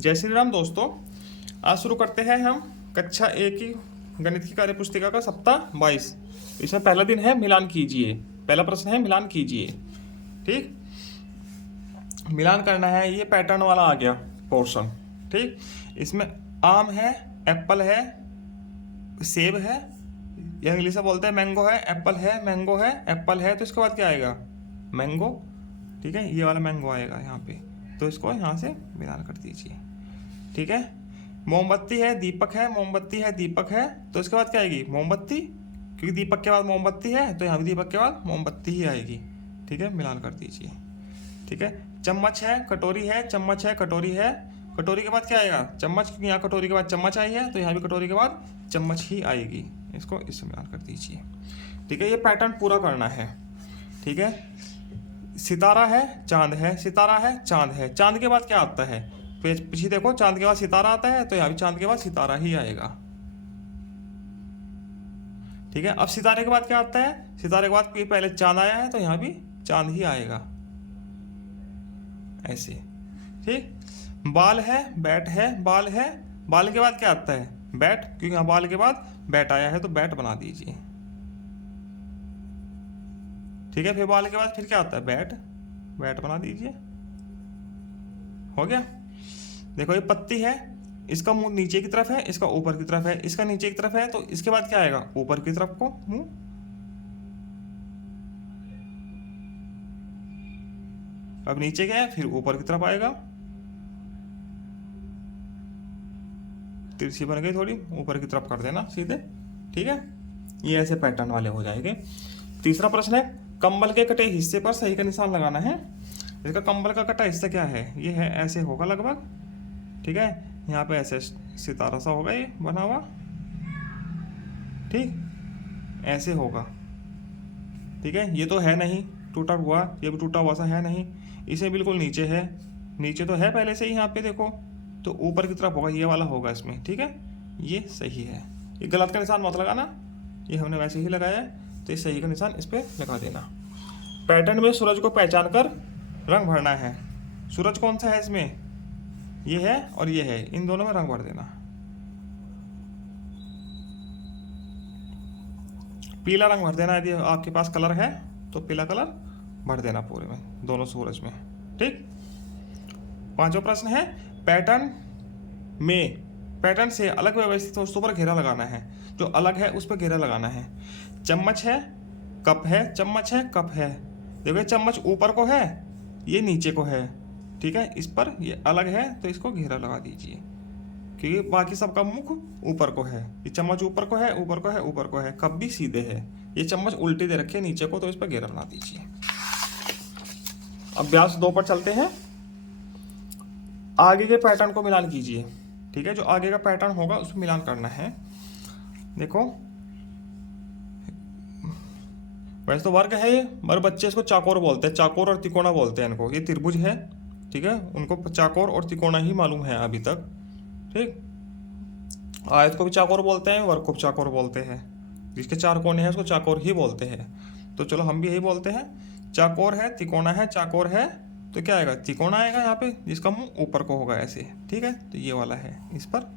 जय श्री राम दोस्तों। आज शुरू करते हैं हम कक्षा 1 की गणित की कार्य पुस्तिका का सप्ताह 22। इसमें पहला दिन है मिलान कीजिए। पहला प्रश्न है मिलान कीजिए। ठीक, मिलान करना है। ये पैटर्न वाला आ गया पोर्शन। ठीक, इसमें आम है, एप्पल है, सेब है, या इंग्लिश में बोलते हैं मैंगो है, एप्पल है, मैंगो है, एप्पल है। तो इसके बाद क्या आएगा? मैंगो। ठीक है, ये वाला मैंगो आएगा यहाँ पे। तो इसको यहाँ से मिलान कर दीजिए। ठीक है, मोमबत्ती है, दीपक है, मोमबत्ती है, दीपक है। तो इसके बाद क्या आएगी? मोमबत्ती, क्योंकि दीपक के बाद मोमबत्ती है तो यहाँ भी दीपक के बाद मोमबत्ती ही आएगी। ठीक है, मिलान कर दीजिए। ठीक है, चम्मच है, कटोरी है, चम्मच है, कटोरी है। कटोरी के बाद क्या आएगा? चम्मच, क्योंकि यहाँ कटोरी के बाद चम्मच आई है तो यहाँ भी कटोरी के बाद चम्मच ही आएगी। इसको इससे मिलान कर दीजिए। ठीक है, ये पैटर्न पूरा करना है। ठीक है, सितारा है, चांद है, सितारा है, चांद है। चांद के बाद क्या आता है? पीछे देखो, चांद के बाद सितारा आता है तो यहाँ भी चांद के बाद सितारा ही आएगा। ठीक है, अब सितारे के बाद क्या आता है? सितारे के बाद पहले चांद आया है तो यहाँ भी चांद ही आएगा, ऐसे। ठीक, बाल है, बैट है, बाल है। बाल के बाद क्या आता है? बैट, क्योंकि यहाँ बाल के बाद बैट आया है तो बैट बना दीजिए। ठीक है, फिर बाल के बाद फिर क्या आता है? बैट, बैट बना दीजिए। हो गया। देखो, ये पत्ती है, इसका मुंह नीचे की तरफ है, इसका ऊपर की तरफ है, इसका नीचे की तरफ है तो इसके बाद क्या आएगा? ऊपर की तरफ को मुंह। अब नीचे गया फिर ऊपर की तरफ आएगा। तिरछी बन गई थोड़ी, ऊपर की तरफ कर देना सीधे। ठीक है, ये ऐसे पैटर्न वाले हो जाएंगे। तीसरा प्रश्न है, कंबल के कटे हिस्से पर सही का निशान लगाना है। इसका कंबल का कटा हिस्सा क्या है? ये है, ऐसे होगा लगभग। ठीक है, यहाँ पे ऐसे सितारा सा होगा ये बना हुआ। ठीक, ऐसे होगा। ठीक है, ये तो है नहीं टूटा हुआ, ये भी टूटा हुआ सा है नहीं, इसे बिल्कुल नीचे है। नीचे तो है पहले से ही, यहाँ पे देखो तो ऊपर की तरफ होगा, ये वाला होगा इसमें। ठीक है, ये सही है। ये गलत का निशान मत लगाना, ये हमने वैसे ही लगाया है तो ये सही का निशान इस पर लगा देना। पैटर्न में सूरज को पहचान कर रंग भरना है। सूरज कौन सा है इसमें? ये है और ये है, इन दोनों में रंग भर देना। पीला रंग भर देना, यदि आपके पास कलर है तो पीला कलर भर देना पूरे में, दोनों सूरज में। ठीक, पांचवा प्रश्न है, पैटर्न से अलग व्यवस्थित वस्तु पर घेरा लगाना है। जो अलग है उस पर घेरा लगाना है। चम्मच है, कप है, चम्मच है, कप है। देखो, चम्मच ऊपर को है, ये नीचे को है। ठीक है, इस पर ये अलग है तो इसको घेरा लगा दीजिए, क्योंकि बाकी सबका मुख ऊपर को है। ये चम्मच ऊपर को है, ऊपर को है, ऊपर को है, कप भी सीधे है। ये चम्मच उल्टी दे रखे नीचे को तो इस पर घेरा बना दीजिए। अभ्यास 2 पर चलते हैं। आगे के पैटर्न को मिलान कीजिए। ठीक है, जो आगे का पैटर्न होगा उसमें मिलान करना है। देखो, वैसे तो वर्ग है ये, मगर बच्चे इसको चाकोर बोलते हैं, चाकोर और तिकोना बोलते हैं इनको। ये त्रिभुज है। ठीक है, उनको चाकोर और तिकोना ही मालूम है अभी तक। ठीक, आयत को भी चाकोर बोलते हैं, वर्ग को भी चाकोर बोलते हैं। जिसके 4 कोने हैं उसको चाकोर ही बोलते हैं। तो चलो हम भी यही बोलते हैं। चाकोर है, तिकोना है, चाकोर है, तो क्या आएगा? तिकोना आएगा यहाँ पे, जिसका मुंह ऊपर को होगा ऐसे। ठीक है, तो ये वाला है, इस पर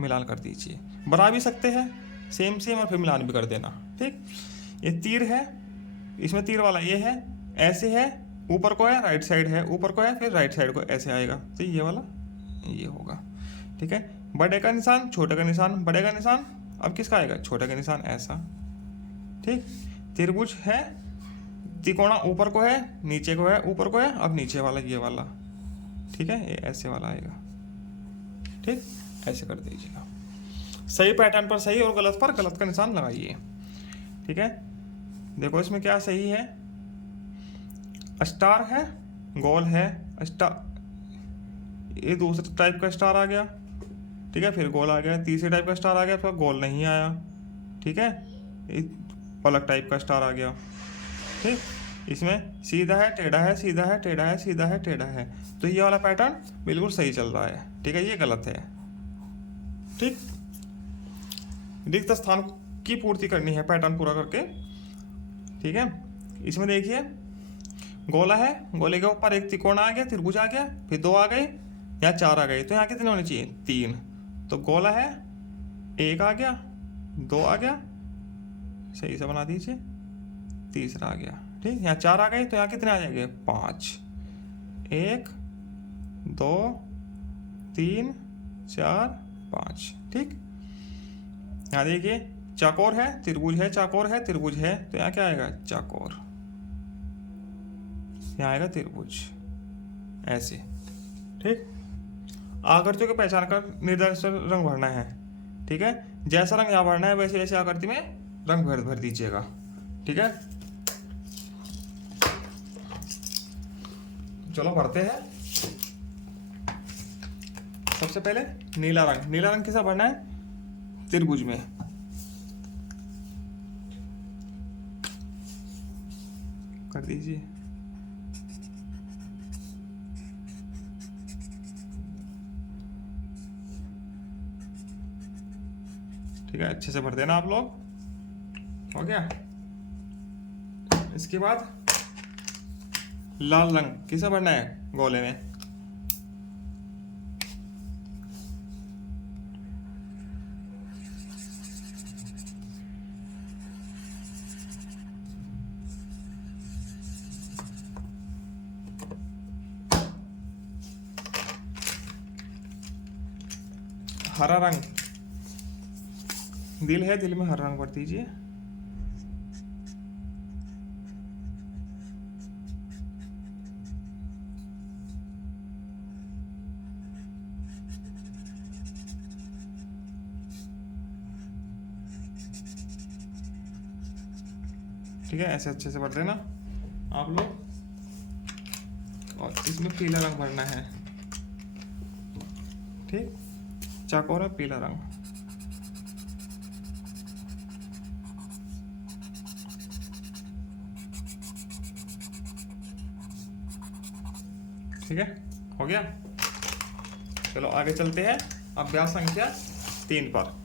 मिलान कर दीजिए। बना भी सकते हैं सेम सेम और फिर मिलान भी कर देना। ठीक, ये तीर है, इसमें तीर वाला ये है, ऐसे है, ऊपर को है, राइट साइड है, ऊपर को है, फिर राइट साइड को ऐसे आएगा, तो ये वाला ये होगा। ठीक है, बड़े का निशान, छोटे का निशान, बड़े का निशान, अब किसका आएगा? छोटे का निशान, ऐसा। ठीक, त्रिभुज है, तिकोना ऊपर को है, नीचे को है, ऊपर को है, अब नीचे वाला ये वाला। ठीक है, ये ऐसे वाला आएगा। ठीक, ऐसे कर दीजिएगा। सही पैटर्न पर सही और गलत पर गलत का निशान लगाइए। ठीक है, देखो इसमें क्या सही है? स्टार है, गोल है, स्टार, ये दूसरे टाइप का स्टार आ गया। ठीक है, फिर गोल आ गया। तीसरे टाइप का स्टार आ गया, फिर गोल नहीं आया। ठीक है, पलक टाइप का स्टार आ गया। ठीक, इसमें सीधा है, टेढ़ा है, सीधा है, टेढ़ा है, सीधा है, टेढ़ा है। तो ये वाला पैटर्न बिल्कुल सही चल रहा है। ठीक है, ये गलत है। ठीक, रिक्त स्थान की पूर्ति करनी है पैटर्न पूरा करके। ठीक है, इसमें देखिए गोला है, गोले के ऊपर एक तिकोना आ गया, त्रिभुज आ गया, फिर 2 आ गए, यहाँ 4 आ गए, तो यहाँ कितने होने चाहिए? 3। तो गोला है 1 आ गया, 2 आ गया, सही से बना दीजिए, तीसरा आ गया। ठीक, यहाँ 4 आ गए, तो यहाँ कितने आ जाएंगे? 5। 1 2 3 4 5। ठीक, यहाँ देखिए चौकोर है, त्रिभुज है, चौकोर है, त्रिभुज है, तो यहाँ क्या आएगा? चौकोर। यहाँ आएगा त्रिभुज, ऐसे। ठीक, आकृतियों की पहचान कर निर्दिष्ट रंग भरना है। ठीक है, जैसा रंग यहाँ भरना है वैसे वैसे आकृति में रंग भर दीजिएगा। ठीक है, चलो भरते हैं। सबसे पहले नीला रंग। नीला रंग किसा भरना है? त्रिभुज में। कर दीजिए। ठीक है, अच्छे से भर देना आप लोग। हो गया। इसके बाद लाल रंग किसा भरना है? गोले में। हरा रंग, दिल है, दिल में हरा रंग भर दीजिए। ठीक है, ऐसे अच्छे से भर देना आप लोग। और इसमें पीला रंग भरना है। ठीक, चौकोर है, पीला रंग। ठीक है, हो गया। चलो आगे चलते हैं अभ्यास संख्या 3 पर।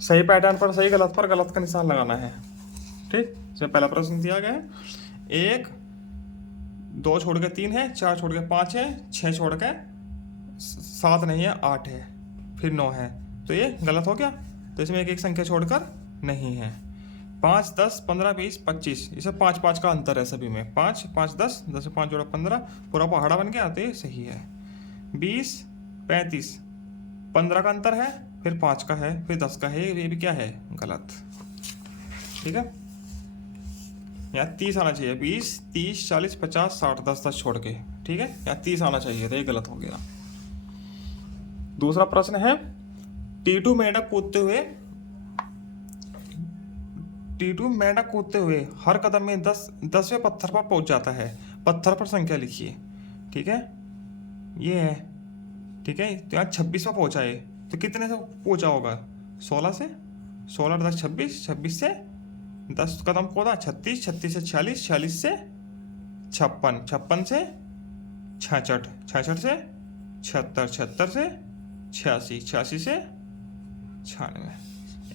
सही पैटर्न पर सही, गलत पर गलत का निशान लगाना है। ठीक, इसमें पहला प्रश्न दिया गया है 1 2 छोड़ के 3 है, 4 छोड़ के 5 है, 6 छोड़ के 7 नहीं है, 8 है, फिर 9 है, तो ये गलत हो गया। तो इसमें एक एक संख्या छोड़कर नहीं है। 5 10 15 20 25, इसे 5 5 का अंतर है सभी में। 5 5 10, 10 से 5 जोड़ा 15, पूरा पहाड़ा बन गया, तो ये सही है। 20 35, 15 का अंतर है, फिर 5 का है, फिर 10 का है, ये भी क्या है? गलत। ठीक है, यहाँ 30 आना चाहिए। 20 30 40 50 60, 10 10 छोड़ के। ठीक है, यहाँ 30 आना चाहिए, तो ये गलत हो गया। दूसरा प्रश्न है टीटू मेंढक कूदते हुए हर कदम में 10वें पत्थर पर पहुंच जाता है। पत्थर पर संख्या लिखिए। ठीक है, ये है। ठीक है, तो यहाँ 26 पर पहुंचा है, तो कितने से पहुंचा होगा? 16 से। 16 10 26, 26 से 10 कदम कूदा, 36, 36 से 46, 46 से 56, 56 से 66, 66 से 76, 76 से 86, 86 से 96,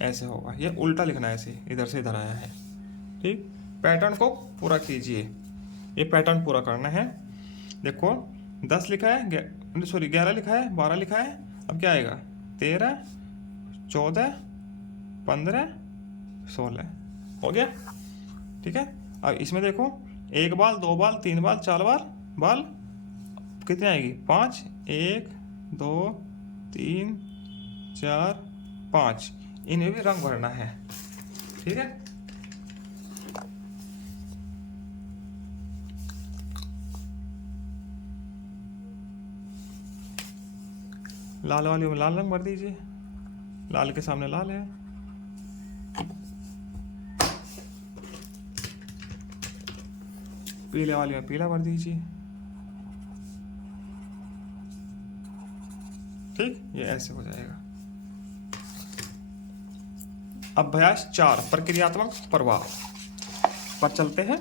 ऐसे होगा। ये उल्टा लिखना है, ऐसे इधर से इधर आया है। ठीक, पैटर्न को पूरा कीजिए। ये पैटर्न पूरा करना है। देखो 10 लिखा है, सॉरी 11 लिखा है, 12 लिखा है, अब क्या आएगा? 13 14 15 16, हो गया। ठीक है, अब इसमें देखो 1 बाल 2 बाल 3 बाल 4 बाल कितनी आएगी? 5 1 2 3 4 5, इन्हें भी रंग भरना है। ठीक है, लाल वाली में लाल रंग भर दीजिए। लाल के सामने लाल है। पीले वाली में पीला भर दीजिए। ठीक, ये ऐसे हो जाएगा। अभ्यास 4 प्रक्रियात्मक प्रवाह पर चलते हैं।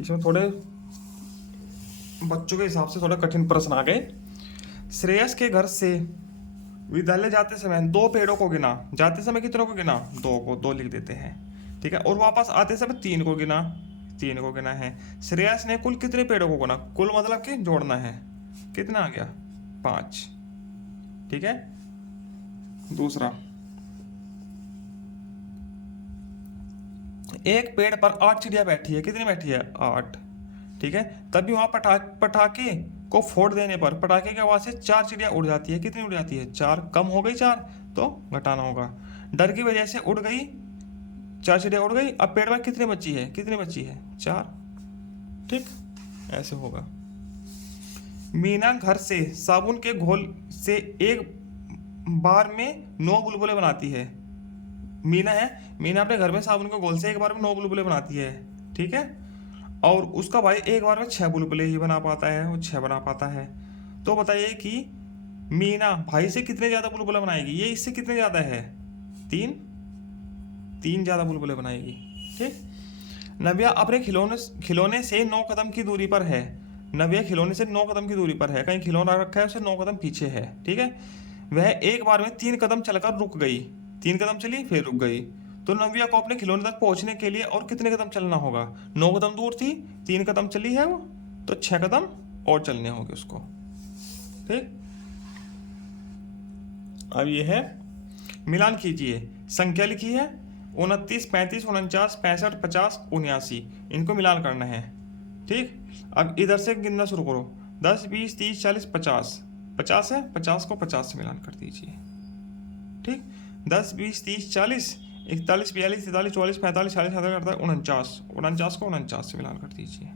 इसमें थोड़े बच्चों के हिसाब से थोड़े कठिन प्रश्न आ गए। श्रेयस के घर से विद्यालय जाते समय 2 पेड़ों को गिना। जाते समय कितनों को गिना? 2 को, 2 लिख देते हैं। ठीक ठीक है। और वापस आते समय 3 को गिना, 3 को गिना है। श्रेयस ने कुल कितने पेड़ों को गिना, कुल मतलब कि जोड़ना है, कितना आ गया 5, ठीक है। दूसरा, एक पेड़ पर 8 चिड़िया बैठी है, कितनी बैठी है 8, ठीक है। तभी वहां पटाखे को फोड़ देने पर पटाखे की आवाज से 4 चिड़िया उड़ जाती है, कितनी उड़ जाती है 4, कम हो गई 4 तो घटाना होगा। डर की वजह से उड़ गई 4 चिड़िया उड़ गई, अब पेड़ पर कितनी बची है, कितनी बची है 4, ठीक, ऐसे होगा। मीना घर से साबुन के घोल से एक बार में 9 बुलबुले बनाती है। मीना है, मीना अपने घर में साबुन के घोल से एक बार में 9 बुलबुले बनाती है, ठीक है। और उसका भाई एक बार में 6 बुलबुले ही बना पाता है, वो 6 बना पाता है। तो बताइए कि मीना भाई से कितने ज्यादा बुलबुले बनाएगी, ये इससे कितने ज्यादा है 3 ज्यादा बुलबुले बनाएगी, ठीक। नव्या अपने खिलौने से 9 कदम की दूरी पर है। नव्या खिलौने से 9 कदम की दूरी पर है, कहीं खिलौना रखा है, उसे 9 कदम पीछे है, ठीक है। वह एक बार में 3 कदम चलकर रुक गई, 3 कदम चली फिर रुक गई। तो नव्या को अपने खिलौने तक पहुंचने के लिए और कितने कदम चलना होगा, 9 कदम दूर थी, 3 कदम चली है वो, तो 6 कदम और चलने होंगे उसको, ठीक। अब ये है, मिलान कीजिए। संख्या लिखी है 29, 35, 49, 65, 50, 79, इनको मिलान करना है, ठीक। अब इधर से गिनना शुरू करो, 10, 20, 30, 40, 50, 50 है, 50 को 50 से मिलान कर दीजिए, ठीक। 10, 20, 30, 40, 41, 42, 43, 44, 45, 46, 47, 49, 49 को 49 से मिलान कर दीजिए।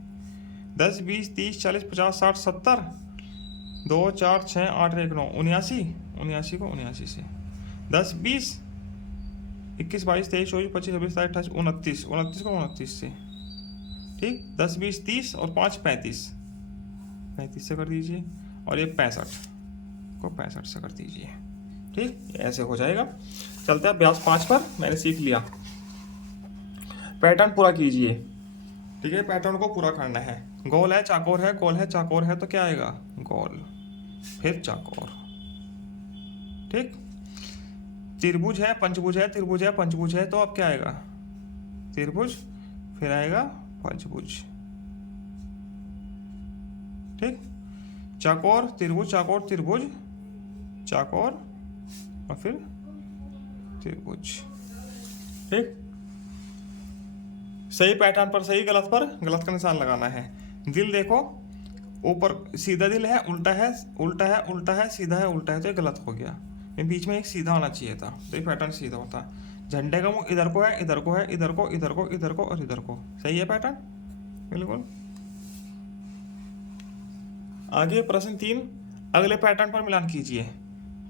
10, 20, 30, 40, 50, 60, 70, 2, 4, 6, 8, 1, 9, 79, 79 को 79 से। 10, 20, 21, 22, 23, 24, 25, 26, 27, 28, 29, 29 को 29 से, ठीक। 10, 20, 30 और 5, 35, 35 से कर दीजिए। और ये 65 को 65 से कर दीजिए, ठीक, ऐसे हो जाएगा। चलते हैं अभ्यास 5 पर, मैंने सीख लिया। पैटर्न पूरा कीजिए, ठीक है, पैटर्न को पूरा करना है। गोल है चाकोर है, गोल है चाकोर है, तो क्या आएगा गोल, फिर चाकोर, ठीक। त्रिभुज है पंचभुज है, त्रिभुज है पंचभुज है, तो अब क्या आएगा त्रिभुज, फिर आएगा पंचभुज, ठीक। चाकोर त्रिभुज, चाकोर त्रिभुज, चाकोर और फिर त्रिभुज, ठीक। सही पैटर्न पर सही, गलत पर गलत का निशान लगाना है। दिल देखो, ऊपर सीधा दिल है, उल्टा है, उल्टा है, उल्टा है, सीधा है, उल्टा है, तो ये गलत हो गया। बीच में एक सीधा होना चाहिए था, तो ये पैटर्न सीधा होता। झंडे का मुंह इधर को है, इधर को है, इधर को, इधर को, इधर को और इधर को, सही है पैटर्न, बिल्कुल। आगे प्रश्न 3, अगले पैटर्न पर मिलान कीजिए,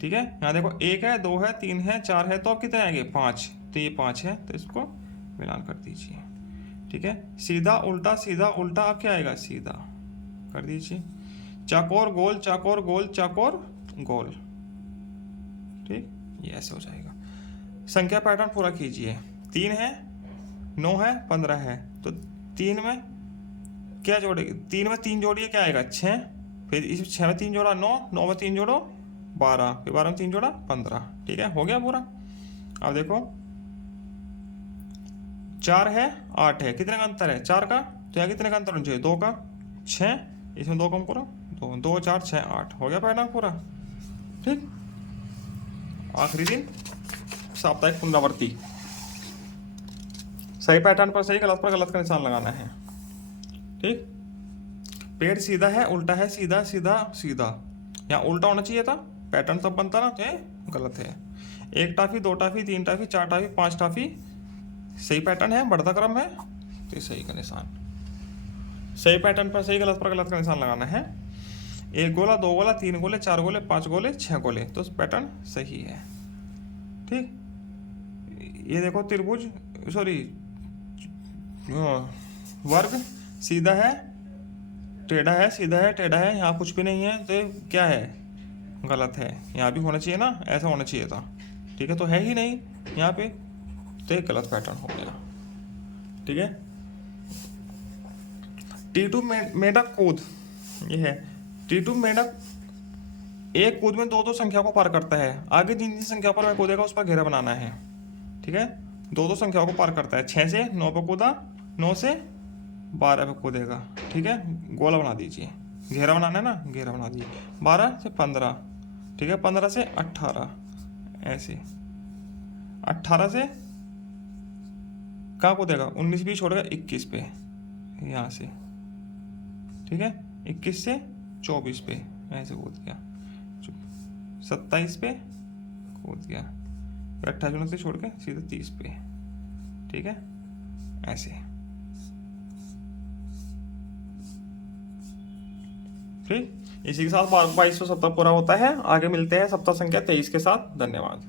ठीक है। यहाँ देखो 1 है, 2 है, 3 है, 4 है, तो अब कितने आएंगे 5, तो ये 5 है, तो इसको मिलान कर दीजिए, ठीक है। सीधा उल्टा सीधा उल्टा, अब क्या आएगा सीधा कर दीजिए। चाकोर गोल, चाकोर गोल, चाकोर गोल, ठीक, ये ऐसे हो जाएगा। संख्या पैटर्न पूरा कीजिए। 3 है, 9 है, 15 है, तो 3 में क्या जोड़ेगी, 3 में 3 जोड़िए, क्या आएगा 6, फिर इस 6 में 3 जोड़ा 9, 9 में 3 जोड़ो 12, फिर 12 में 3 जोड़ा 15, ठीक है, हो गया पूरा। अब देखो 4 है, 8 है, कितने का अंतर है 4 का, तो यहाँ कितने का अंतर होना चाहिए 2 का, 6, इसमें 2 कम करो, 2, 4, 6, 8, हो गया पैटर्न पूरा, ठीक। आखिरी दिन साप्ताहिक पुनरावृत्ति, सही पैटर्न पर सही, गलत पर गलत का निशान लगाना है, ठीक। पेड़ सीधा है, उल्टा है, सीधा सीधा सीधा, यहाँ उल्टा होना चाहिए था, पैटर्न तब बनता ना, तो ये गलत है। 1 toffee, 2 toffee, 3 toffee, 4 toffee, 5 toffee, सही पैटर्न है, बढ़ता क्रम है, तो सही का निशान, सही पैटर्न पर सही, गलत पर गलत का निशान लगाना है। 1 गोला, 2 गोला, 3 गोले, 4 गोले, 5 गोले, 6 गोले, तो पैटर्न सही है, ठीक। ये देखो त्रिभुज, सॉरी वर्ग सीधा है, टेढ़ा है, सीधा है, टेढ़ा है, यहाँ कुछ भी नहीं है, तो क्या है गलत है। यहाँ भी होना चाहिए ना, ऐसा होना चाहिए था, ठीक है, तो है ही नहीं यहाँ पे, तो एक गलत पैटर्न हो गया, ठीक है। टीटू मेढक कूद, ये है टीटू मेढक एक कूद में 2 संख्या को पार करता है। आगे जिन जिन संख्या पर वह कूदेगा उस पर घेरा बनाना है, ठीक है। दो संख्याओं को पार करता है। 6 से 9 पे कूदा, 9 से 12 पे कूदेगा। ठीक है, गोला बना दीजिए, घेरा बनाना है ना, घेरा बना दीजिए। 12 से 15, ठीक है, 15 से 18, ऐसे 18 से कहाँ कूदेगा, 19 भी छोड़ेगा, 21 पे यहाँ से, ठीक है, 21 से 24 पे ऐसे कूद गया, 27 पे कूद गया, 28 से छोड़ के सीधा 30 पे, ठीक है, ऐसे। ठीक, इसी के साथ 2270 पूरा होता है। आगे मिलते हैं सप्ताह संख्या 23 के साथ। धन्यवाद।